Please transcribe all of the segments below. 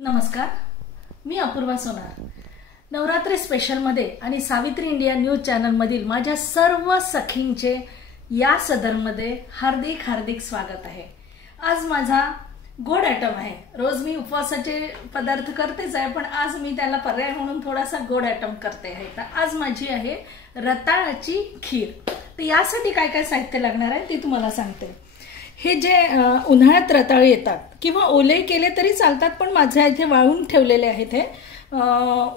नमस्कार, मी अपूर्वा सोनार. नवरात्री स्पेशलमध्ये आणि Savitri India news चॅनलमधील माझ्या सर्व सखींचे या सदरमध्ये हार्दिक हार्दिक स्वागत आहे. आज माझा गोड आयटम आहे. रोज मी उपवासाचे पदार्थ करतेच आहे, पण आज मी त्याला पर्याय म्हणून थोडासा गोड आयटम करते आहे. तर आज माझी आहे रताळाची खीर. तर यासाठी काय काय साहित्य लागणार आहे ते तुम्हाला सांगते. हे जे उन्हाळ्यात रताळे येतात किंवा ओले केले तरी चालतात, पण माझ्या इथे वाळून ठेवलेले आहेत. हे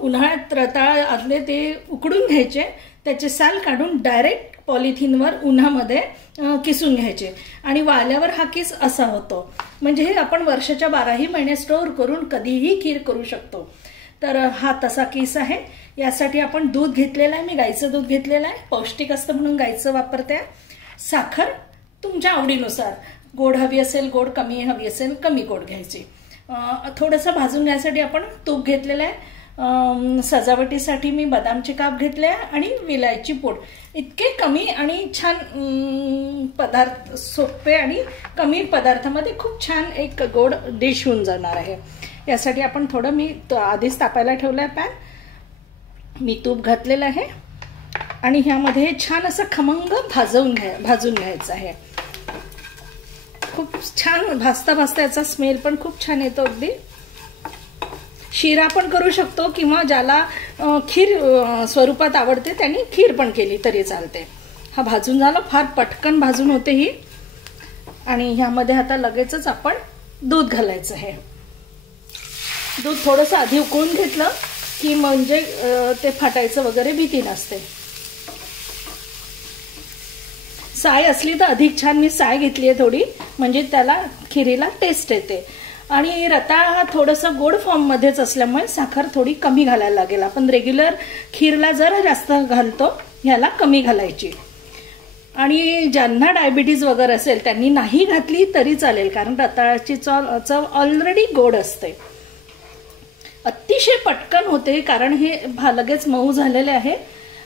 उन्हाळ्यात रताळे आदले ते उकडून घ्यायचे, त्याचे साल काढून डायरेक्ट पॉलिथिनवर उन्हामध्ये किसून घ्यायचे आणि वाळल्यावर हा किस असा होतो. म्हणजे हे आपण वर्षाच्या 12ही महिने स्टोअर करून कधीही खीर करू शकतो. तर हा तसा किस आहे. यासाठी आपण दूध घेतलेलं आहे. मी गाईचं दूध घेतलेलं आहे, पौष्टिक असतं म्हणून गाईचं वापरते. साखर तुमच्या आवडीनुसार, गोड हवी असेल गोड, कमी हवी असेल कमी गोड घ्यायची. थोडंसं भाजून घ्यायसाठी आपण तूप घेतलेलं आहे. सजावटीसाठी मी बदामचे काप घेतले आणि विलायची पूड. इतके कमी आणि छान पदार्थ, सोपे आणि कमी पदार्थामध्ये खूप छान एक गोड डिश होऊन जाणार आहे. यासाठी आपण थोडं, मी आधीच तापायला ठेवलं आहे पॅन. मी तूप घातलेलं आहे आणि ह्यामध्ये छान असं खमंग भाजून घ्यायचं आहे. खूप छान भाजता भाजता याचा स्मेल पण खूप छान येतो. अगदी शिरा पण करू शकतो किंवा ज्याला खीर स्वरूपात आवडते त्यांनी खीर पण केली तरी चालते. हा भाजून झाला, फार पटकन भाजून होते ही. आणि ह्यामध्ये आता लगेचच आपण दूध घालायचं आहे. दूध थोडंसं आधी उकळून घेतलं की म्हणजे ते फाटायचं वगैरे भीती नसते. साय असली तर अधिक छान. मी साय घेतली आहे थोडी, म्हणजे त्याला खिरीला टेस्ट येते. आणि रताळा हा थोडासा गोड फॉर्म मध्येच असल्यामुळे साखर थोडी कमी घालायला लागेल. आपण रेग्युलर खीरला जरा जास्त घालतो, ह्याला कमी घालायची. आणि ज्यांना डायबिटीज वगैरे असेल त्यांनी नाही घातली तरी चालेल, कारण रताळाची चव ऑलरेडी गोड असते. अतिशय पटकन होते, कारण हे लगेच मऊ झालेले आहे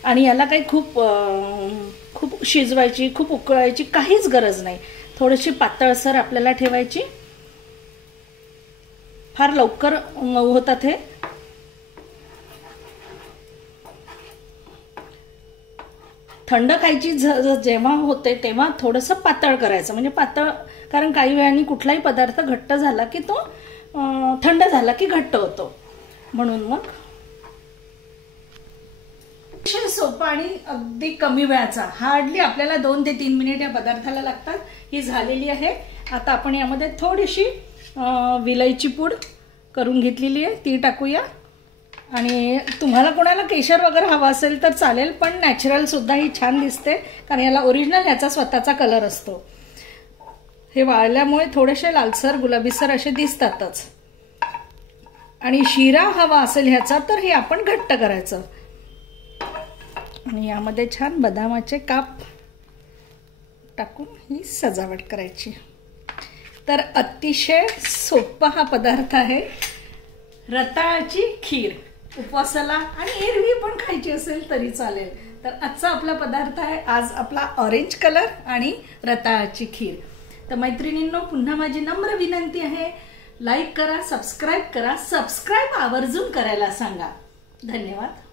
आणि याला काही खूप शिजवायची, खूप उकळायची काहीच गरज नाही. थोडीशी पातळसर आपल्याला ठेवायची. फार लवकर मऊ होतात हे. थंड खायची जेव्हा होते तेव्हा थोडंसं पातळ करायचं. म्हणजे पातळ, कारण काही वेळाने कुठलाही पदार्थ घट्ट झाला की तो थंड झाला की घट्ट होतो. म्हणून मग सोपा आणि अगदी कमी वेळाचा, हार्डली आपल्याला 2 ते 3 मिनिट या पदार्थाला लागतात. ही झालेली आहे. आता आपण यामध्ये थोडीशी विलायची पूड करून घेतलेली आहे, ती टाकूया. आणि तुम्हाला कोणाला केशर वगैरे हवा असेल तर चालेल, पण नॅचरल सुद्धा ही छान दिसते, कारण याला ओरिजिनल ह्याचा स्वतःचा कलर असतो. हे वाळल्यामुळे थोडेसे लालसर गुलाबीसर असे दिसतातच. आणि शिरा हवा असेल ह्याचा तर हे आपण घट्ट करायचं. आणि यामध्ये छान बदामाचे काप टाकून ही सजावट करायची. तर अतिशय सोपा हा पदार्थ आहे, रताळाची खीर. उपवासाला आणि एरवी पण खायची असेल तरी चालेल. तर आजचा आपला पदार्थ आहे आज आपला ऑरेंज कलर आणि रताळाची खीर. तर मैत्रिणींनो, पुन्हा माझी नम्र विनंती आहे, लाईक करा, सबस्क्राईब करा. सबस्क्राईब आवर्जून करायला सांगा. धन्यवाद.